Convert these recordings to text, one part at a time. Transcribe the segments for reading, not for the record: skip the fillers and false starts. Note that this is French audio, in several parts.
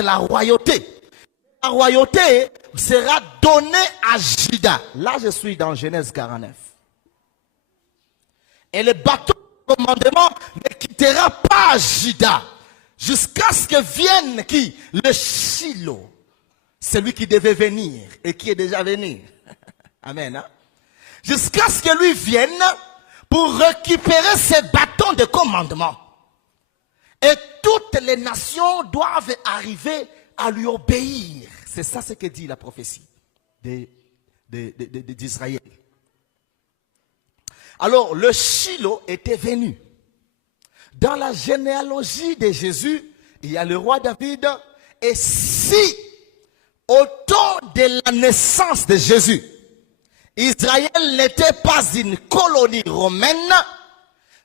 la royauté. La royauté sera donnée à Juda. Là, je suis dans Genèse 49. Et le bâton de commandement ne quittera pas Juda jusqu'à ce que vienne qui? Le Shiloh. Celui qui devait venir et qui est déjà venu. Amen. Hein? Jusqu'à ce que lui vienne pour récupérer ses bâtons de commandement. Et toutes les nations doivent arriver à lui obéir. C'est ça ce que dit la prophétie d'Israël. Alors, le Shiloh était venu. Dans la généalogie de Jésus, il y a le roi David. Et si, au temps de la naissance de Jésus, Israël n'était pas une colonie romaine,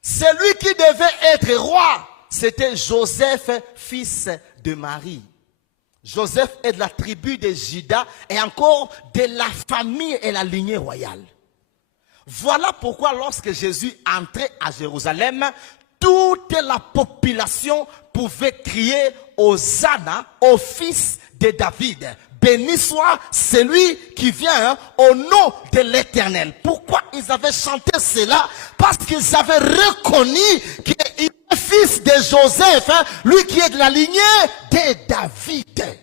celui qui devait être roi, c'était Joseph, fils de Marie. Joseph est de la tribu de Juda et encore de la famille et la lignée royale. Voilà pourquoi lorsque Jésus entrait à Jérusalem, toute la population pouvait crier Hosanna au fils de David. Béni soit celui qui vient au nom de l'Éternel. Pourquoi ils avaient chanté cela? Parce qu'ils avaient reconnu qu'il est fils de Joseph, lui qui est de la lignée de David.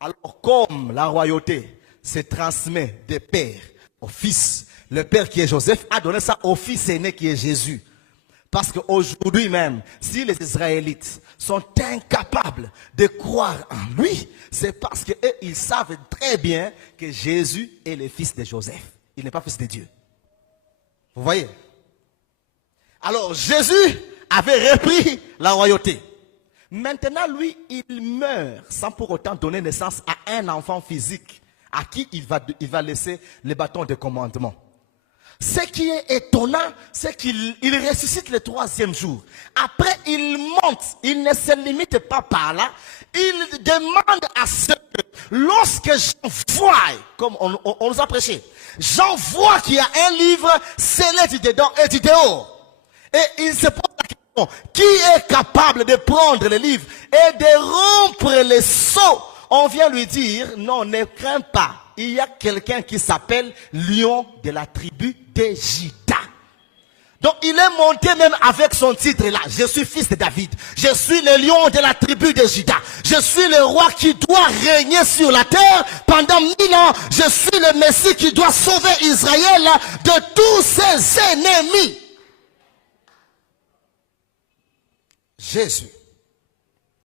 Alors comme la royauté se transmet de père au fils, le père qui est Joseph a donné ça au fils aîné qui est Jésus. Parce qu'aujourd'hui même, si les Israélites sont incapables de croire en lui, c'est parce qu'ils savent très bien que Jésus est le fils de Joseph. Il n'est pas fils de Dieu. Vous voyez? Alors Jésus avait repris la royauté. Maintenant, lui, il meurt sans pour autant donner naissance à un enfant physique à qui il va laisser les bâtons de commandement. Ce qui est étonnant, c'est qu'il ressuscite le 3e jour. Après, il monte. Il ne se limite pas par là. Il demande à ce que, lorsque j'envoie, comme on nous a prêché, j'envoie qu'il y a un livre scellé du dedans et du dehors. Et il se pose la question, qui est capable de prendre le livre et de rompre les sceaux? On vient lui dire, non, ne crains pas. Il y a quelqu'un qui s'appelle Lion de la tribu de Juda. Donc il est monté même avec son titre là. Je suis fils de David. Je suis le lion de la tribu de Juda. Je suis le roi qui doit régner sur la terre pendant 1000 ans. Je suis le Messie qui doit sauver Israël de tous ses ennemis. Jésus